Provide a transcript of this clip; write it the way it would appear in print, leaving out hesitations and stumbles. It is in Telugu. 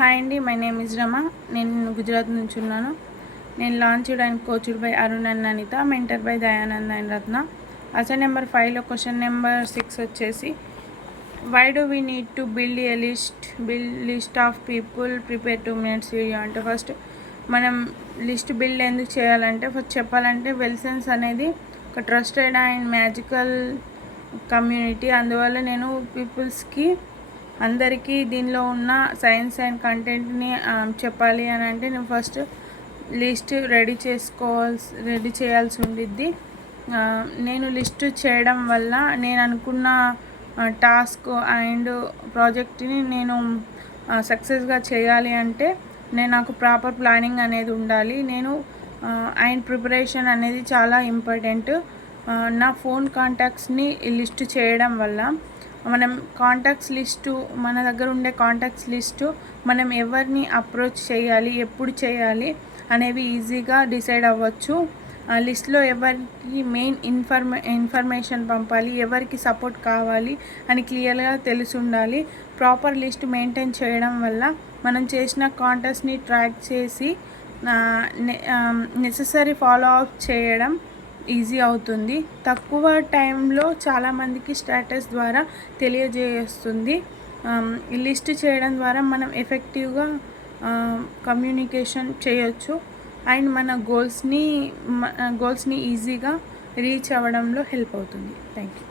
హాయ్ అండి, మై నేమ్ ఇస్ రమా. నేను గుజరాత్ నుంచి ఉన్నాను. నేను launched and coached by Arun and Anita, mentor by Dayanand and Ratna. Assign number 5లో క్వశ్చన్ నెంబర్ 6 వచ్చేసి, why do we need to build a list of people prepare 2 minutes video అంటే ఫస్ట్ మనం లిస్ట్ బిల్డ్ ఎందుకు చేయాలంటే, ఫస్ట్ చెప్పాలంటే వెల్సెన్స్ అనేది ఒక ట్రస్టెడ్ అండ్ మ్యాజికల్ కమ్యూనిటీ. అందువల్ల నేను పీపుల్స్కి అందరికీ దీనిలో ఉన్న సైన్స్ అండ్ కంటెంట్ని చెప్పాలి అని అంటే నేను ఫస్ట్ లిస్ట్ రెడీ చేయాల్సి ఉండిద్ది. నేను లిస్ట్ చేయడం వల్ల నేను అనుకున్న టాస్క్ అండ్ ప్రాజెక్ట్ని నేను సక్సెస్గా చేయాలి అంటే నాకు ప్రాపర్ ప్లానింగ్ అనేది ఉండాలి. అండ్ ప్రిపరేషన్ అనేది చాలా ఇంపార్టెంట్. నా ఫోన్ కాంటాక్ట్స్ని లిస్ట్ చేయడం వల్ల మనం మన దగ్గర ఉండే కాంటాక్ట్స్ లిస్టు మనం ఎవరిని అప్రోచ్ చేయాలి, ఎప్పుడు చేయాలి అనేవి ఈజీగా డిసైడ్ అవ్వచ్చు. లిస్ట్లో ఎవరికి మెయిన్ ఇన్ఫర్మేషన్ పంపాలి, ఎవరికి సపోర్ట్ కావాలి అని క్లియర్గా తెలిసి ఉండాలి. ప్రాపర్ లిస్ట్ మెయింటైన్ చేయడం వల్ల మనం చేసిన కాంటాక్ట్స్ని ట్రాక్ చేసి నెససరీ ఫాలో అప్ చేయడం ఈజీ అవుతుంది. తక్కువ టైంలో చాలామందికి స్టేటస్ ద్వారా తెలియజేస్తుంది. లిస్ట్ చేయడం ద్వారా మనం ఎఫెక్టివ్గా కమ్యూనికేషన్ చేయొచ్చు అండ్ మన గోల్స్ని ఈజీగా రీచ్ అవ్వడంలో హెల్ప్ అవుతుంది. Thank you.